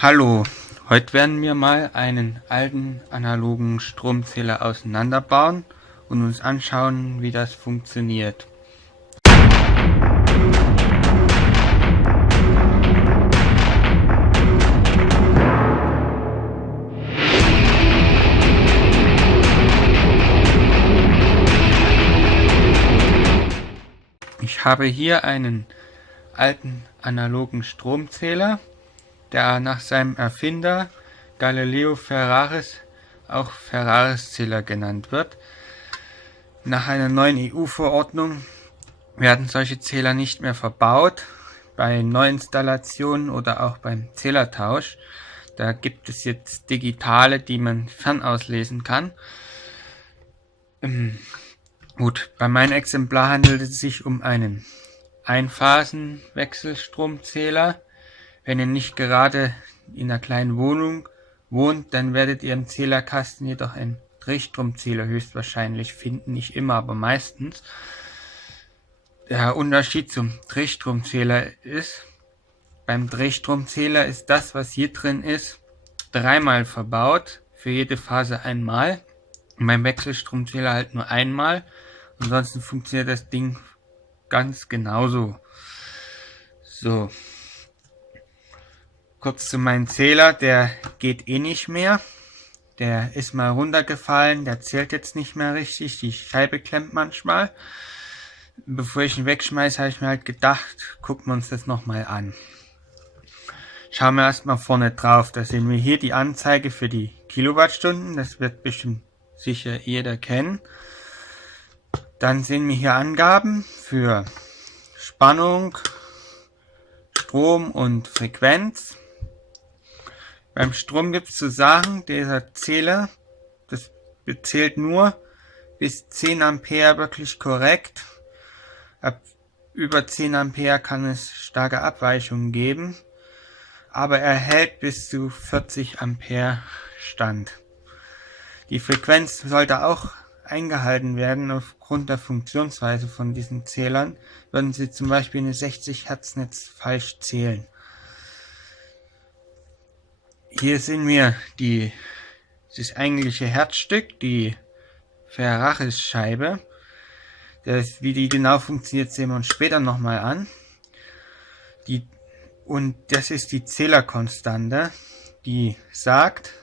Hallo, heute werden wir mal einen alten analogen Stromzähler auseinanderbauen und uns anschauen, wie das funktioniert. Ich habe hier einen alten analogen Stromzähler, der nach seinem Erfinder Galileo Ferraris auch Ferraris-Zähler genannt wird. Nach einer neuen EU-Verordnung werden solche Zähler nicht mehr verbaut, bei Neuinstallationen oder auch beim Zählertausch. Da gibt es jetzt digitale, die man fernauslesen kann. Gut, bei meinem Exemplar handelt es sich um einen Einphasen-Wechselstromzähler. Wenn ihr nicht gerade in einer kleinen Wohnung wohnt, dann werdet ihr im Zählerkasten jedoch einen Drehstromzähler höchstwahrscheinlich finden. Nicht immer, aber meistens. Der Unterschied zum Drehstromzähler ist, beim Drehstromzähler ist das, was hier drin ist, dreimal verbaut, für jede Phase einmal. Und beim Wechselstromzähler halt nur einmal. Ansonsten funktioniert das Ding ganz genauso. So. Kurz zu meinem Zähler, der geht eh nicht mehr. Der ist mal runtergefallen, der zählt jetzt nicht mehr richtig, die Scheibe klemmt manchmal. Bevor ich ihn wegschmeiße, habe ich mir halt gedacht, gucken wir uns das nochmal an. Schauen wir erstmal vorne drauf, da sehen wir hier die Anzeige für die Kilowattstunden, das wird bestimmt sicher jeder kennen. Dann sehen wir hier Angaben für Spannung, Strom und Frequenz. Beim Strom gibt es zu sagen, dieser Zähler, das zählt nur bis 10 Ampere wirklich korrekt. Ab über 10 Ampere kann es starke Abweichungen geben, aber er hält bis zu 40 Ampere Stand. Die Frequenz sollte auch eingehalten werden. Aufgrund der Funktionsweise von diesen Zählern würden sie zum Beispiel eine 60 Hertz Netz falsch zählen. Hier sehen wir das eigentliche Herzstück, die Ferraris-Scheibe. Wie die genau funktioniert, sehen wir uns später nochmal an. Und das ist die Zählerkonstante, die sagt,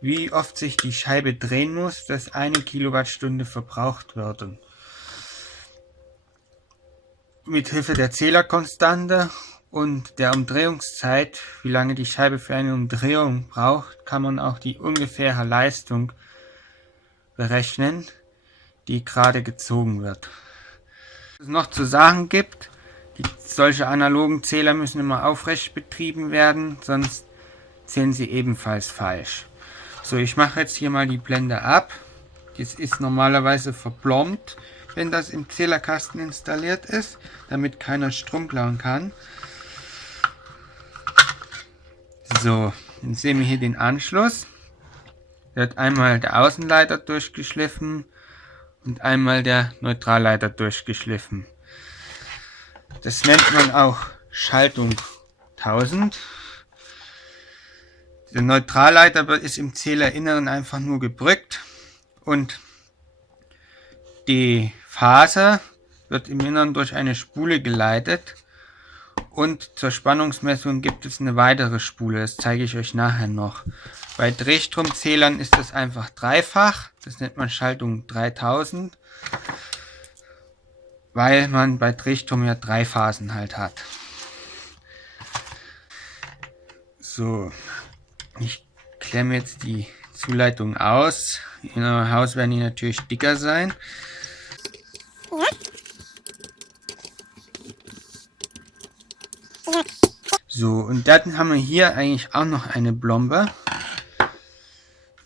wie oft sich die Scheibe drehen muss, dass 1 Kilowattstunde verbraucht wird. Mit Hilfe der Zählerkonstante und der Umdrehungszeit, wie lange die Scheibe für eine Umdrehung braucht, kann man auch die ungefähre Leistung berechnen, die gerade gezogen wird. Was es noch zu sagen gibt, solche analogen Zähler müssen immer aufrecht betrieben werden, sonst zählen sie ebenfalls falsch. So, ich mache jetzt hier mal die Blende ab. Das ist normalerweise verplombt, wenn das im Zählerkasten installiert ist, damit keiner Strom klauen kann. So, dann sehen wir hier den Anschluss. Da wird einmal der Außenleiter durchgeschliffen und einmal der Neutralleiter durchgeschliffen. Das nennt man auch Schaltung 1000. Der Neutralleiter ist im Zählerinneren einfach nur gebrückt und die Phase wird im Inneren durch eine Spule geleitet und zur Spannungsmessung gibt es eine weitere Spule, das zeige ich euch nachher noch. Bei Drehstromzählern ist das einfach dreifach, das nennt man Schaltung 3000, weil man bei Drehstrom ja 3 Phasen halt hat. So. Ich klemme jetzt die Zuleitung aus. In eurem Haus werden die natürlich dicker sein. So, und dann haben wir hier eigentlich auch noch eine Blombe.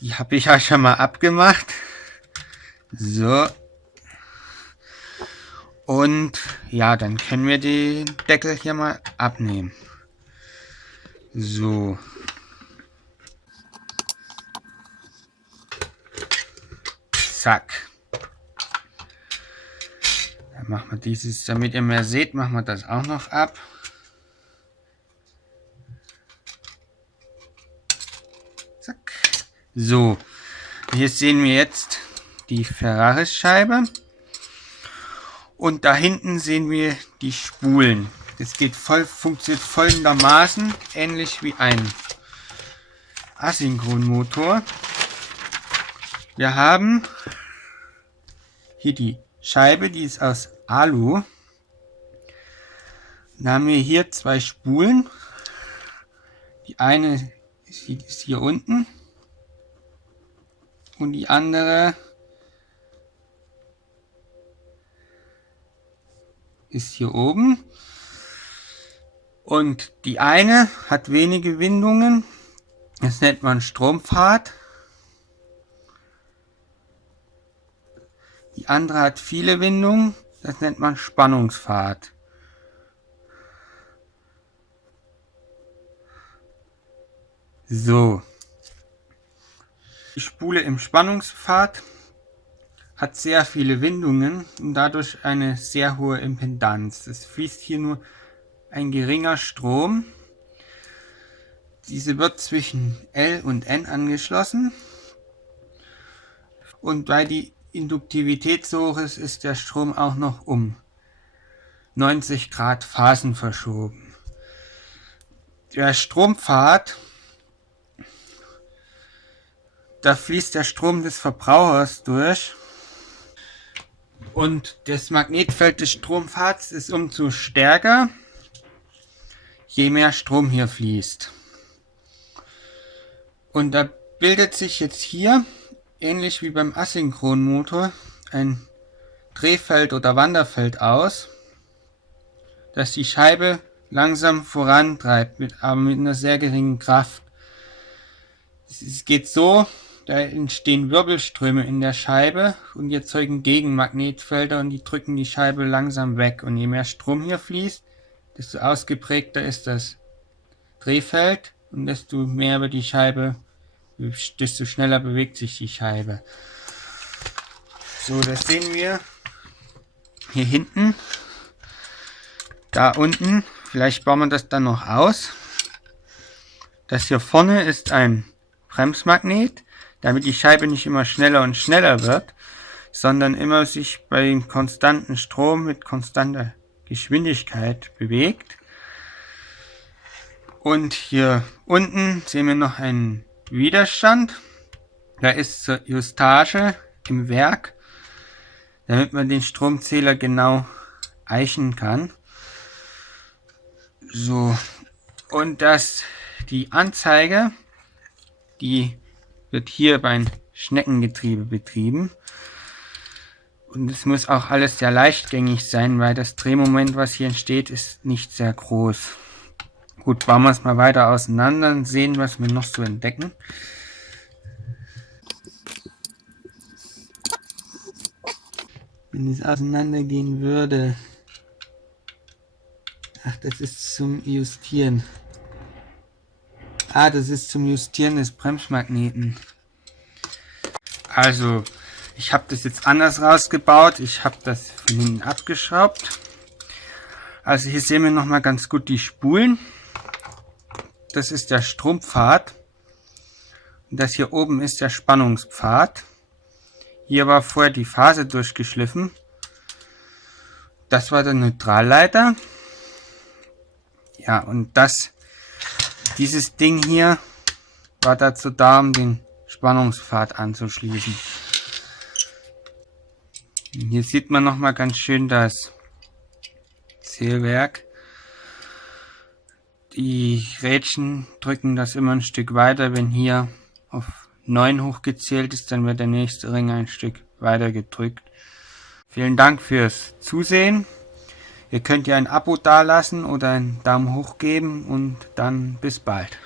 Die habe ich ja schon mal abgemacht. So. Und ja, dann können wir den Deckel hier mal abnehmen. So. Zack. Dann machen wir dieses, damit ihr mehr seht, machen wir das auch noch ab. So, hier sehen wir jetzt die Ferraris-Scheibe und da hinten sehen wir die Spulen. Das funktioniert folgendermaßen, ähnlich wie ein Asynchronmotor. Wir haben hier die Scheibe, die ist aus Alu. Dann haben wir hier zwei Spulen. Die eine ist hier unten und die andere ist hier oben. Und die eine hat wenige Windungen, das nennt man Strompfad. Die andere hat viele Windungen, das nennt man Spannungspfad. So. Die Spule im Spannungspfad hat sehr viele Windungen und dadurch eine sehr hohe Impedanz. Es fließt hier nur ein geringer Strom. Diese wird zwischen L und N angeschlossen. Und weil die Induktivität so hoch ist, ist der Strom auch noch um 90 Grad Phasen verschoben. Der Strompfad, da fließt der Strom des Verbrauchers durch. Und das Magnetfeld des Strompfads ist umso stärker, je mehr Strom hier fließt. Und da bildet sich jetzt hier, ähnlich wie beim Asynchronmotor, ein Drehfeld oder Wanderfeld aus, das die Scheibe langsam vorantreibt, aber mit einer sehr geringen Kraft. Es geht so, da entstehen Wirbelströme in der Scheibe und die erzeugen Gegenmagnetfelder und die drücken die Scheibe langsam weg. Und je mehr Strom hier fließt, desto ausgeprägter ist das Drehfeld und desto mehr über die Scheibe, desto schneller bewegt sich die Scheibe. So, das sehen wir hier hinten. Da unten, vielleicht bauen wir das dann noch aus. Das hier vorne ist ein Bremsmagnet, damit die Scheibe nicht immer schneller und schneller wird, sondern immer sich bei dem konstanten Strom mit konstanter Geschwindigkeit bewegt. Und hier unten sehen wir noch einen Widerstand. Da ist zur Justage im Werk, damit man den Stromzähler genau eichen kann. So, und die Anzeige, die wird hier beim Schneckengetriebe betrieben. Und es muss auch alles sehr leichtgängig sein, weil das Drehmoment, was hier entsteht, ist nicht sehr groß. Gut, bauen wir es mal weiter auseinander und sehen, was wir noch so entdecken. Wenn es auseinandergehen würde. Ach, das ist zum Justieren. Ah, das ist zum Justieren des Bremsmagneten. Also, ich habe das jetzt anders rausgebaut. Ich habe das von hinten abgeschraubt. Also hier sehen wir nochmal ganz gut die Spulen. Das ist der Strompfad. Und das hier oben ist der Spannungspfad. Hier war vorher die Phase durchgeschliffen. Das war der Neutralleiter. Ja, und dieses Ding hier war dazu da, um den Spannungspfad anzuschließen. Hier sieht man nochmal ganz schön das Zählwerk. Die Rädchen drücken das immer ein Stück weiter. Wenn hier auf 9 hochgezählt ist, dann wird der nächste Ring ein Stück weiter gedrückt. Vielen Dank fürs Zusehen. Ihr könnt ja ein Abo dalassen oder einen Daumen hoch geben und dann bis bald.